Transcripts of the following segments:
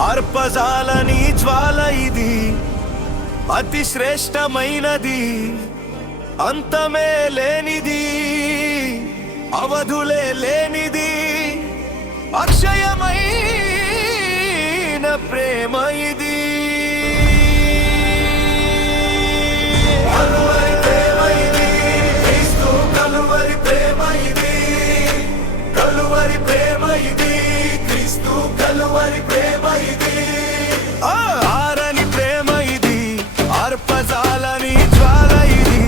ఆర్పజాలని జ్వాల ఇది అతి శ్రేష్టమైనది, అంతమే లేనిది, అవధులే లేనిది, అక్షయమైన ప్రేమ ఇది. కలువరి ప్రేమ ఇది, క్రీస్తు కలువరి ప్రేమ ఇది, కలువరి ప్రేమ ఇది, క్రీస్తు కలువరి ప్రేమ ఇది. ఆరని ప్రేమ ఇది, ఆర్పజాలని జ్వాల ఇది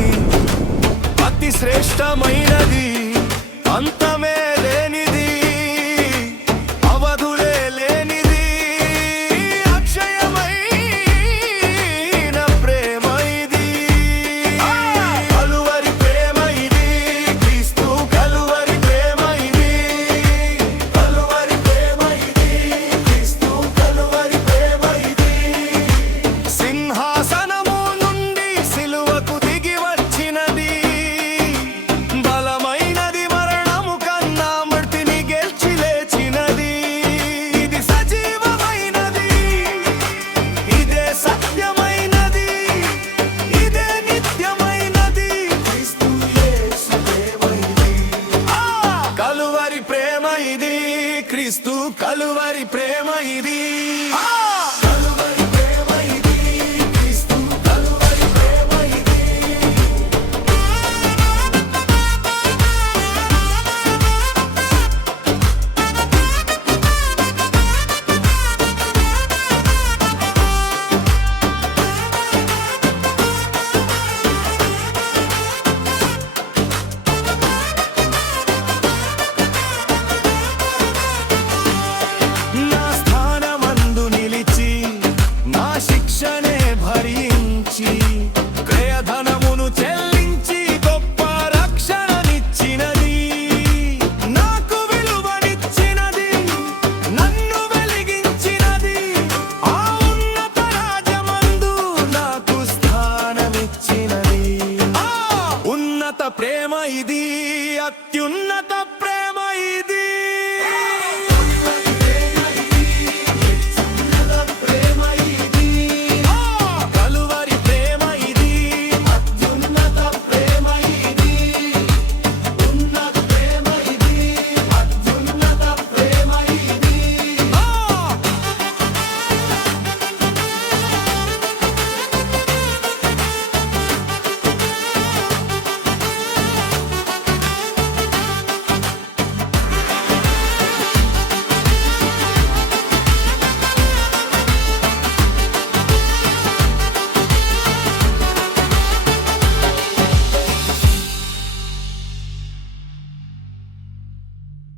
అతి శ్రేష్టమైనది, అంతమే లేనిది, అవధులే లేనిది, అక్షయమైన ప్రేమ ఇది. కలువరి ప్రేమ ఇది, క్రీస్తు కలువరి ప్రేమ ఇది, కలువరి ప్రేమ ఇది, క్రీస్తు కలువరి ప్రేమ ఇది. సింహాసనము నుండి సిలువకు దిగి వచ్చినది, బలమైనది, మరణము కన్నా మృతిని గెలిచి లేచినది. ఇది సజీవమైనది, ఇదే సత్యమైనది, ఇదే నిత్యమైనది, క్రీస్తు యేసు ప్రేమ ఇది. కలువరి ప్రేమ ఇది, క్రీస్తు కలువరి ప్రేమ ఇది.